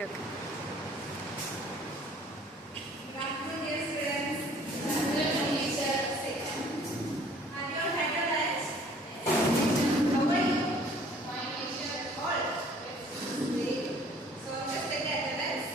Okay. Good afternoon, dear students. Good afternoon, teacher. Have you all had your lunch? How are you? Fine, teacher. All? Great. So, just take the attendance.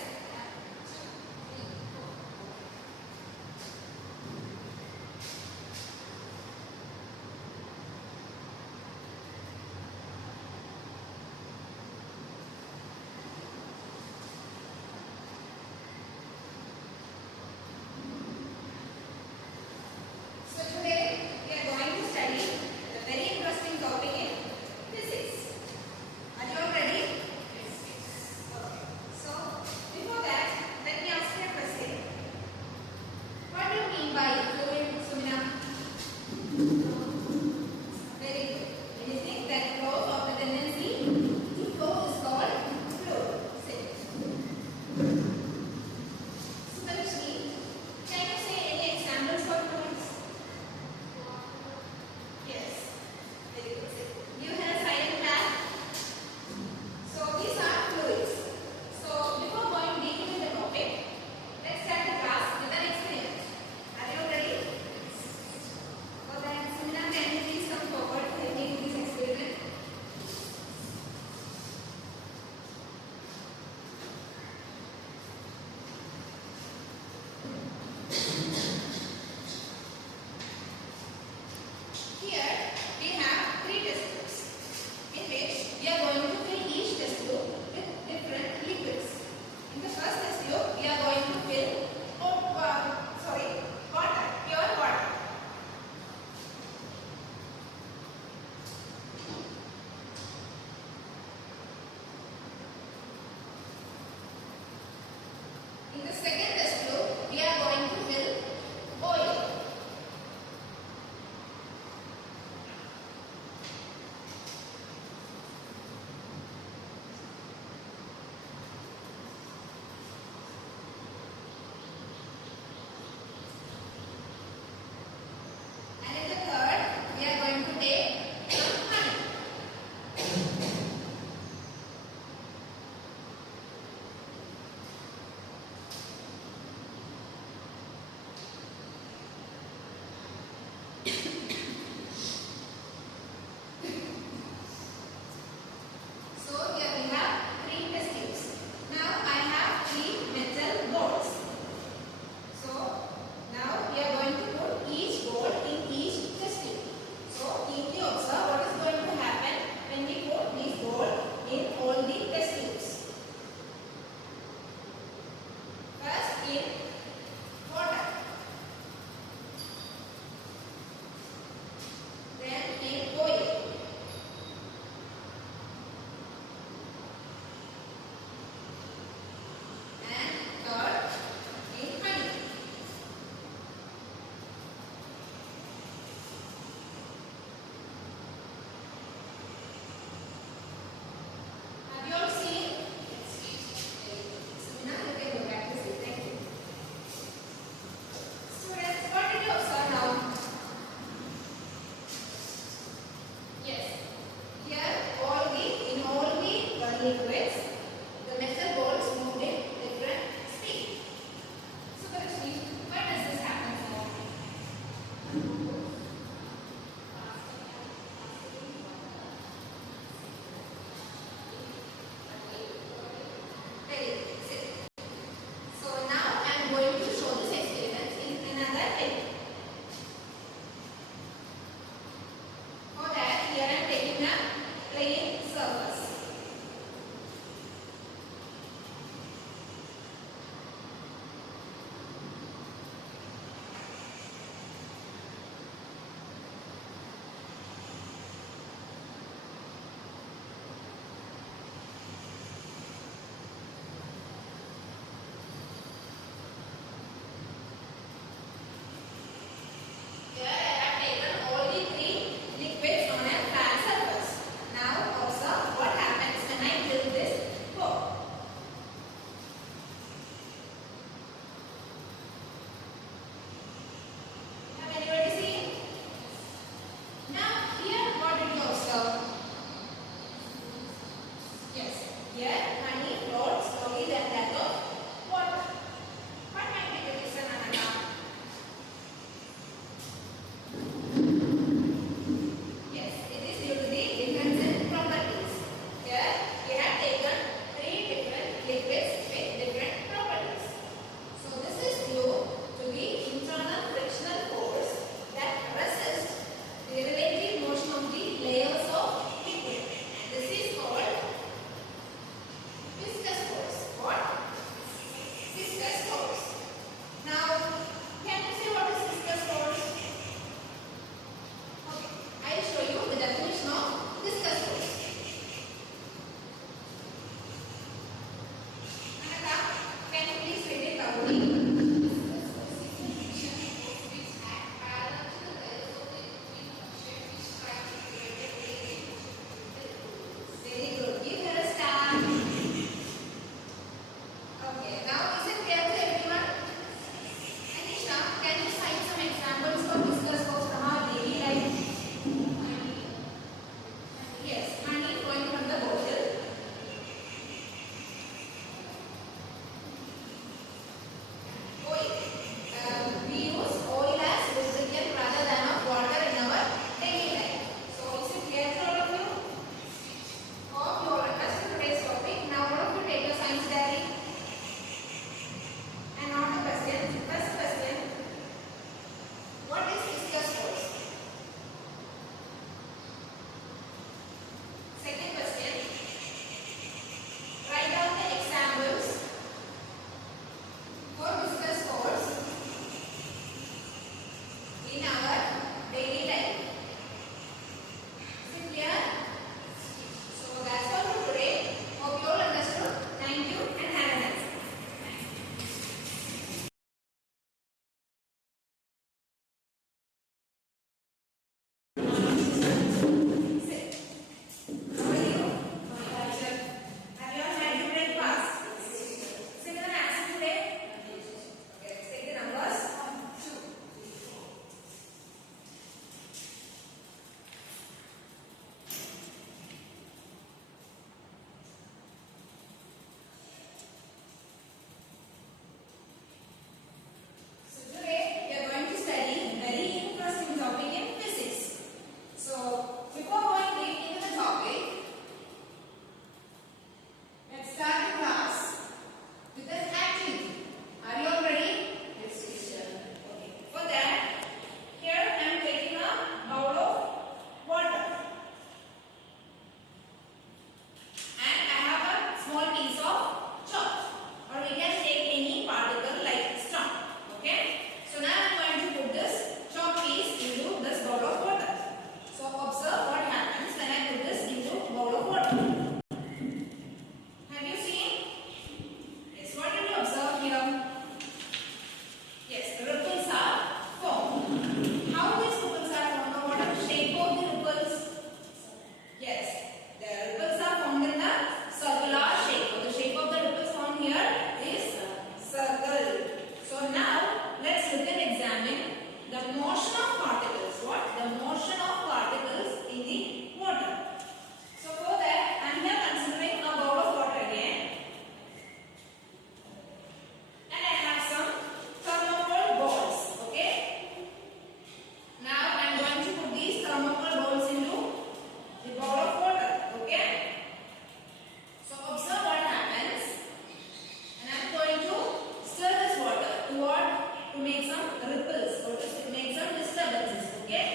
Okay?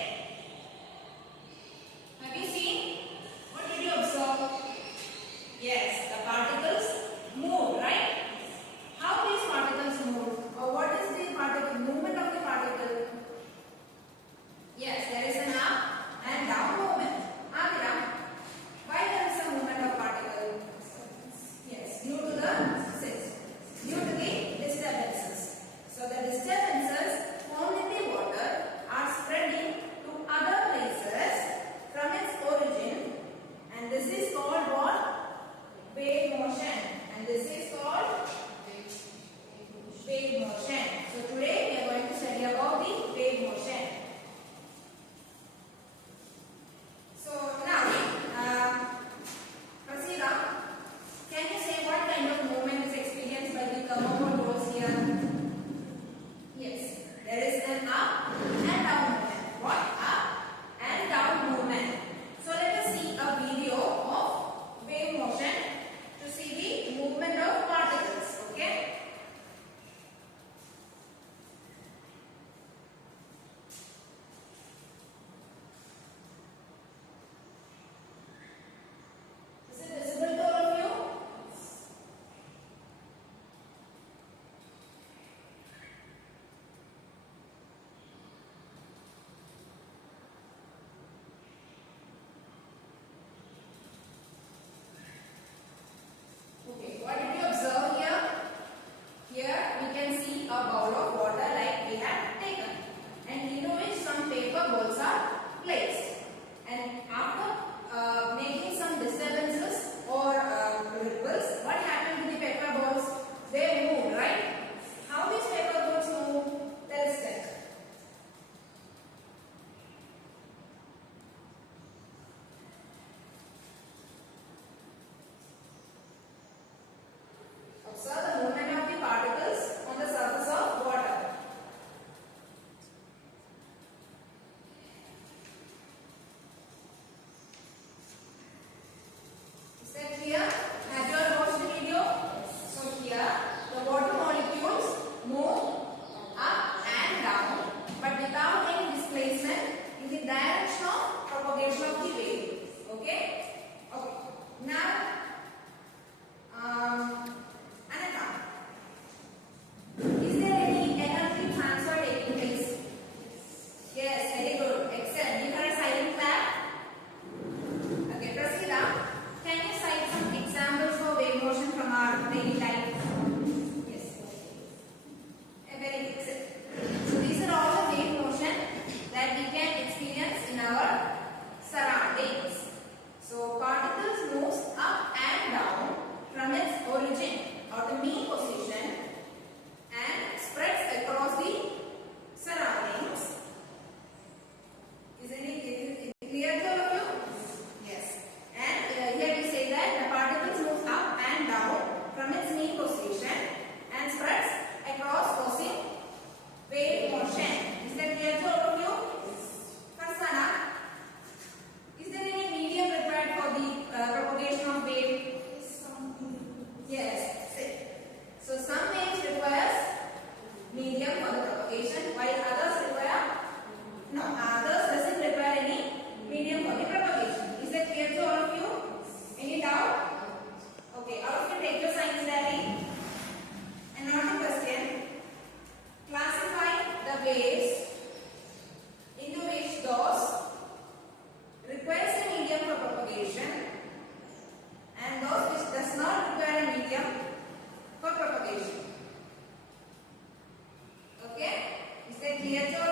Have you seen? What did you observe? Yes, the particles move, right? How these particles move? Or what is the particle movement of the particle? Yes, there is an up and down movement. Agra, why there is a movement of particle? Yes, due to the disturbances. So the disturbances formed in the water are spreading to other places from its origin, and this is called what? Wave motion. And this is called wave motion. So today we are going to study about the wave motion. So now, Prasida, can you say what kind of movement is experienced by the thermocol rolls here? Yes, there is an up and down movement. What? Up and down movement. So let us see a video of wave motion to see the movement of particles. Okay? Is it visible to all of you? Okay, what did you observe here? Here we can see a bowl of water like we have taken, and into which some paper balls are placed. And after making some disturbances or ripples, what happened to the paper balls? They move, right? How these paper balls move? Let us check. Observe the movement of the particles on the surface of water. Is that clear? Have you all watched the video? So here, the water molecules move up and down, but without any displacement in the direction of propagation of the wave. Okay? Okay. Now, Ananta, is there any energy transfer taking place? Yes, very good. Excellent. Give her a silent clap. Okay, Prasida, can you cite some examples for wave motion from our daily life? Yes. Very good. So these are all the wave motion that we can experience in our surroundings. So particles moves up and down from its origin or the mean position and spreads across the surroundings. Is it clear to all of you? Yes. And here we say that the particles move up and down from its mean position and spreads across causing wave motion. Is that clear to all of you? Harsana, is there any medium required for the propagation of wave? Yes. So some waves requires medium for the propagation, while others require others doesn't require any medium for the propagation. Is that clear to all of you? Any doubt? Okay, all of you take your science diary. Another question: classify the waves into which those requires a medium for propagation and those which does not require a medium for propagation. Okay? Is that clear to all